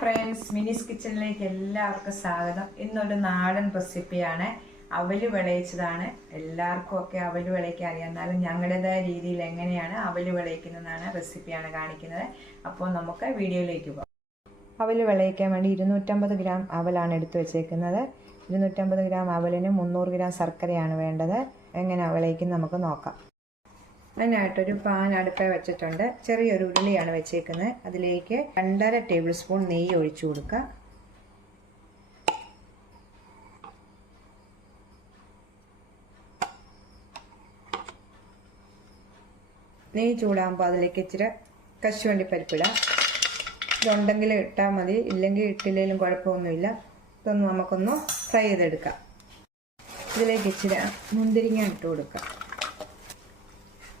Friends മിനിസ് കിച്ചണിലേക്ക് എല്ലാവർക്കും സ്വാഗതം. ഇന്നൊരു നാടൻ റെസിപ്പിയാണ്. അവൽ വിളയിച്ചതാണ്. എല്ലാവർക്കും ഒക്കെ അവൽ വിളയിക്കാൻ അറിയാം. എന്നാലും ഞങ്ങളുടേതായ രീതിയിൽ എങ്ങനെയാണ് അവൽ വിളയിക്കുന്നതാണ് റെസിപ്പിയാണ് കാണിക്കുന്നത്. അപ്പോൾ നമുക്ക് വീഡിയോയിലേക്ക് പോകാം. അവൽ വിളയിക്കാൻ വേണ്ടി ഇരുന്നൂറ്റമ്പത് ഗ്രാം അവലാണ് എടുത്തു വെച്ചേക്കുന്നത്. ഇരുന്നൂറ്റമ്പത് ഗ്രാം അവലിന് മുന്നൂറ് ഗ്രാം ശർക്കരയാണ് വേണ്ടത്. എങ്ങനെ വിളയിക്കുന്നത് നമുക്ക് നോക്കാം. അതിനായിട്ടൊരു പാൻ അടുപ്പ വെച്ചിട്ടുണ്ട്. ചെറിയൊരു ഉരുളിയാണ് വെച്ചേക്കുന്നത്. അതിലേക്ക് രണ്ടര ടേബിൾ സ്പൂൺ നെയ്യ് ഒഴിച്ചു കൊടുക്കുക. നെയ്യ് ചൂടാകുമ്പോൾ അതിലേക്ക് ഇച്ചിരി കശുവണ്ടി പരിപ്പിടാം ഇതുണ്ടെങ്കിൽ ഇട്ടാൽ മതി. ഇല്ലെങ്കിൽ ഇട്ടില്ലെങ്കിലും കുഴപ്പമൊന്നുമില്ല. ഇതൊന്ന് നമുക്കൊന്ന് ഫ്രൈ ചെയ്തെടുക്കാം. ഇതിലേക്ക് ഇച്ചിരി മുന്തിരിങ്ങ ഇട്ട് കൊടുക്കാം.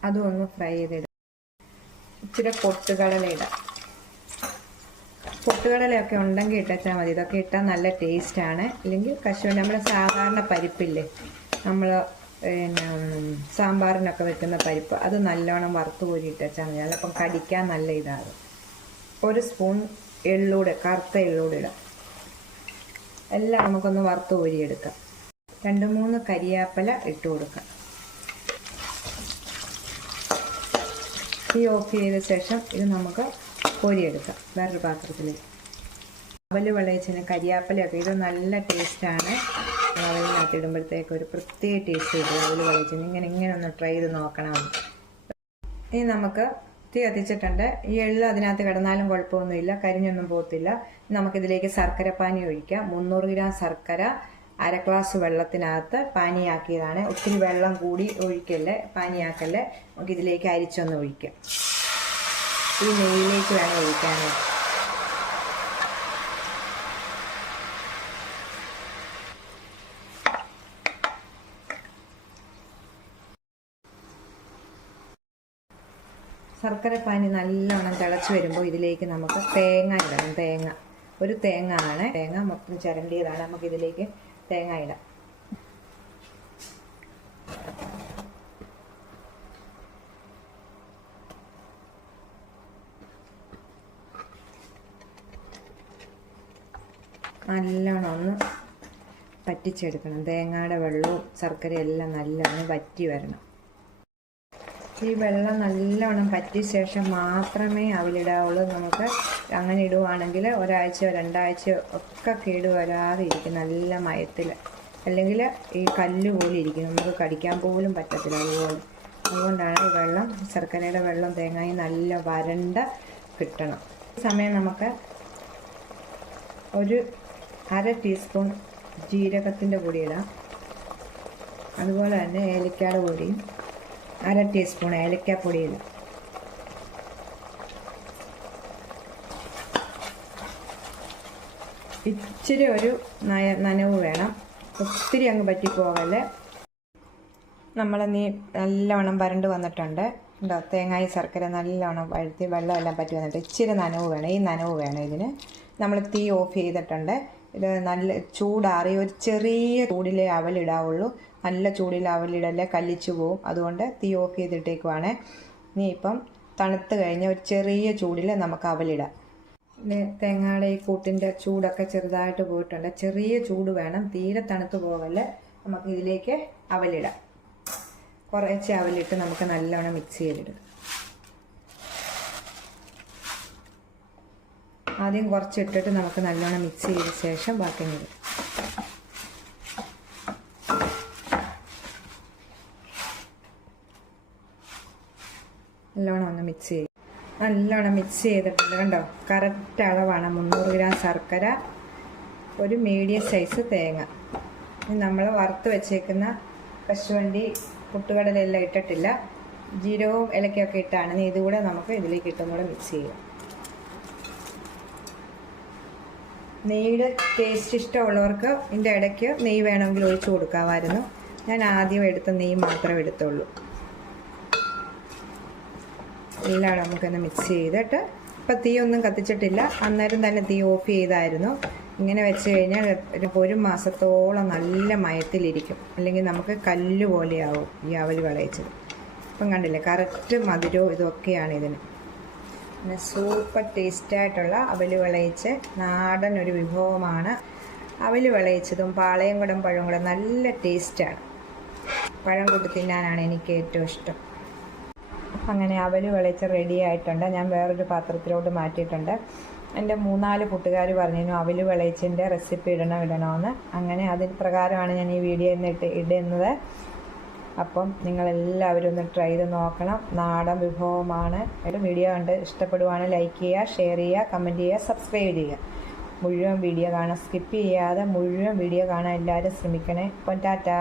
അതും ഒന്ന് ഫ്രൈ ചെയ്തിടാം. ഇച്ചിരി പൊട്ടുകടല ഇടാം. പൊട്ടുകടലയൊക്കെ ഉണ്ടെങ്കിൽ ഇട്ടാൽ മതി. ഇതൊക്കെ ഇട്ടാൽ നല്ല ടേസ്റ്റാണ് ഇല്ലെങ്കിൽ കശുവണ്ടി നമ്മുടെ സാധാരണ പരിപ്പില്ലേ? നമ്മൾ പിന്നെ സാമ്പാറിനൊക്കെ വെക്കുന്ന പരിപ്പ്. അത് നല്ലോണം വറുത്ത് കോരി ഇട്ടാൽ മതി. അതിലപ്പം കടിക്കാൻ നല്ല ഇതാണ് ഒരു സ്പൂൺ എള്ളൂടെ കറുത്ത എള്ളൂടെ ഇടാം. എല്ലാം നമുക്കൊന്ന് വറുത്ത് കോരിയെടുക്കാം. രണ്ട് മൂന്ന് കരിയാപ്പല ഇട്ട് കൊടുക്കാം. ഈ ഓഫ് ചെയ്ത ശേഷം ഇത് നമുക്ക് കോരിയെടുക്കാം. വേറൊരു പാത്രത്തിലേക്ക് അവൽ വിളയിച്ചതിന് കരിയാപ്പലയൊക്കെ. ഇത് നല്ല ടേസ്റ്റാണ്. അവലിനകത്ത് ഇടുമ്പോഴത്തേക്ക് ഒരു പ്രത്യേക ടേസ്റ്റ് കിട്ടും. അവൽ വിളയിച്ചതിന് ഇങ്ങനെ ഇങ്ങനെ ഒന്ന് ട്രൈ ചെയ്ത് നോക്കണമെന്ന് ഇനി നമുക്ക് തീ കത്തിച്ചിട്ടുണ്ട്. ഈ എള്ള് അതിനകത്ത് കിടന്നാലും കുഴപ്പമൊന്നുമില്ല. കരിഞ്ഞൊന്നും പോകത്തില്ല. നമുക്കിതിലേക്ക് ശർക്കര പാനി ഒഴിക്കാം. മുന്നൂറ് ഗ്രാം ശർക്കര അര ഗ്ലാസ് വെള്ളത്തിനകത്ത് പാനിയാക്കിയതാണ്. ഒത്തിരി വെള്ളം കൂടി ഒഴിക്കല്ലേ പാനിയാക്കല്ലേ. നമുക്ക് ഇതിലേക്ക് അരിച്ചൊന്ന് ഒഴിക്കാം. ഈ നെയ്യിലേക്ക് വേണം ഒഴിക്കാനായിട്ട്. ശർക്കര പാനി നല്ലവണ്ണം തിളച്ച് വരുമ്പോൾ ഇതിലേക്ക് നമുക്ക് തേങ്ങ ഇടണം തേങ്ങ. ഒരു തേങ്ങ ആണ് തേങ്ങ മൊത്തം ചിരണ്ടിയതാണ്. നമുക്ക് ഇതിലേക്ക് തേങ്ങ ഇടാം. നല്ലോണം ഒന്ന് പറ്റിച്ചെടുക്കണം തേങ്ങയുടെ വെള്ളവും ശർക്കരയും എല്ലാം നല്ലോണം വറ്റി വരണം. ഈ വെള്ളം നല്ലവണ്ണം പറ്റിയ ശേഷം മാത്രമേ അവലിടാവുള്ളൂ. നമുക്ക് അങ്ങനെ ഇടുവാണെങ്കിൽ ഒരാഴ്ചയോ രണ്ടാഴ്ചയോ ഒക്കെ കേട് വരാതെ ഇരിക്കും നല്ല മയത്തിൽ. അല്ലെങ്കിൽ ഈ കല്ല് പോലെ ഇരിക്കും. നമുക്ക് കടിക്കാൻ പോലും പറ്റത്തില്ല അതുപോലെ. അതുകൊണ്ടാണ് ഈ വെള്ളം ശർക്കരയുടെ വെള്ളം തേങ്ങായി നല്ല വരണ്ട കിട്ടണം. ഈ സമയം നമുക്ക് ഒരു അര ടീസ്പൂൺ ജീരകത്തിന്റെ പൊടി ഇടാം. അതുപോലെ തന്നെ ഏലക്കാട് പൊടിയും അര ടീസ്പൂൺ ഏലക്കാപ്പൊടി ഇടാം ഇച്ചിരി ഒരു നയ നനവ് വേണം. ഒത്തിരി അങ്ങ് പറ്റിപ്പോകല്ലേ നമ്മൾ നീ നല്ലവണ്ണം വരണ്ട് വന്നിട്ടുണ്ട്. ഉണ്ടോ തേങ്ങായി ശർക്കര നല്ലവണ്ണം വഴുത്തി വെള്ളമെല്ലാം പറ്റി വന്നിട്ട് ഇച്ചിരി നനവ് വേണം ഈ നനവ് വേണം ഇതിന്. നമ്മൾ തീ ഓഫ് ചെയ്തിട്ടുണ്ട്. നല്ല ചൂടാറി ഒരു ചെറിയ ചൂടിലേ അവലിടാവുള്ളൂ. നല്ല ചൂടിൽ അവലിടല്ലേ കല്ലിച്ചു പോവും. അതുകൊണ്ട് തീ ഓഫ് ചെയ്തിട്ടേക്കുവാണ്. ഇനി ഇപ്പം തണുത്ത് കഴിഞ്ഞ ഒരു ചെറിയ ചൂടിൽ നമുക്ക് അവലിടാം. തേങ്ങയുടെ ഈ കൂട്ടിന്റെ ചൂടൊക്കെ ചെറുതായിട്ട് പോയിട്ടുണ്ട്. ചെറിയ ചൂട് വേണം. തീരെ തണുത്ത് പോകല്ലേ നമുക്ക് ഇതിലേക്ക് അവലിടാം. കുറച്ച് അവലിട്ട് നമുക്ക് നല്ലോണം മിക്സ് ചെയ്തെടുക്കാം. ആദ്യം കുറച്ച് കുറച്ചിട്ടിട്ട് നമുക്ക് നല്ലോണം മിക്സ് ചെയ്ത ശേഷം ബാക്കി ഇടും നല്ലോണം ഒന്ന് മിക്സ് ചെയ്യും. നല്ലോണം മിക്സ് ചെയ്തിട്ടുണ്ട് കണ്ടോ? കറക്റ്റ് അളവാണ് മുന്നൂറ് ഗ്രാം ശർക്കര ഒരു മീഡിയം സൈസ് തേങ്ങ. നമ്മൾ വറുത്ത് വെച്ചേക്കുന്ന കശുവണ്ടി പുട്ടുകടലെല്ലാം ഇട്ടിട്ടില്ല. ജീരകവും ഇലക്കൊക്കെ ഇട്ടാണ്. ഇതുകൂടെ നമുക്ക് ഇതിലേക്ക് ഇട്ടും കൂടെ മിക്സ് ചെയ്യാം. നെയ്യുടെ ടേസ്റ്റ് ഇഷ്ടമുള്ളവർക്ക് ഇതിന്റെ ഇടയ്ക്ക് നെയ്യ് വേണമെങ്കിൽ ഒഴിച്ചു കൊടുക്കാമായിരുന്നു. ഞാൻ ആദ്യം എടുത്ത നെയ്യ് മാത്രമേ എടുത്തുള്ളൂ. എല്ലാം നമുക്കൊന്ന് മിക്സ് ചെയ്തിട്ട് ഇപ്പം തീ ഒന്നും കത്തിച്ചിട്ടില്ല. അന്നേരം തന്നെ തീ ഓഫ് ചെയ്തായിരുന്നു. ഇങ്ങനെ വെച്ച് കഴിഞ്ഞാൽ ഒരു മാസത്തോളം നല്ല മയത്തിലിരിക്കും. അല്ലെങ്കിൽ നമുക്ക് കല്ല് പോലെയാവും ഈ അവൽ വിളയിച്ചത്. ഇപ്പം കണ്ടില്ലേ കറക്റ്റ് മധുരവും ഇതൊക്കെയാണ് ഇതിന്. പിന്നെ സൂപ്പർ ടേസ്റ്റായിട്ടുള്ള അവൽ വിളയിച്ച് നാടൻ ഒരു വിഭവമാണ്. അവൽ വിളയിച്ചതും പാളയംകുടം പഴവും കൂടെ നല്ല ടേസ്റ്റാണ് പഴം കൂട്ടി തിന്നാനാണ് എനിക്ക് ഏറ്റവും ഇഷ്ടം. അങ്ങനെ അവൽ വിളയിച്ച് റെഡി ആയിട്ടുണ്ട്. ഞാൻ വേറൊരു പാത്രത്തിലോട്ട് മാറ്റിയിട്ടുണ്ട്. എന്റെ മൂന്നാൽ കൂട്ടുകാർ പറഞ്ഞിരുന്നു അവൽ വിളയിച്ചിന്റെ റെസിപ്പി ഇടണം ഇടണമെന്ന് അങ്ങനെ അതിന് പ്രകാരമാണ് ഞാൻ ഈ വീഡിയോ ഇന്നിട്ട് ഇടുന്നത്. അപ്പം നിങ്ങളെല്ലാവരും ഒന്ന് ട്രൈ ചെയ്ത് നോക്കണം. നാടൻ വിഭവമാണ്. ഒരു വീഡിയോ കണ്ട് ഇഷ്ടപ്പെടുവാണെങ്കിൽ ലൈക്ക് ചെയ്യുക ഷെയർ ചെയ്യുക കമന്റ് ചെയ്യുക സബ്സ്ക്രൈബ് ചെയ്യുക. മുഴുവൻ വീഡിയോ കാണാൻ സ്കിപ്പ് ചെയ്യാതെ മുഴുവൻ വീഡിയോ കാണാൻ എല്ലാവരും ശ്രമിക്കണേ. അപ്പം ടാറ്റാ.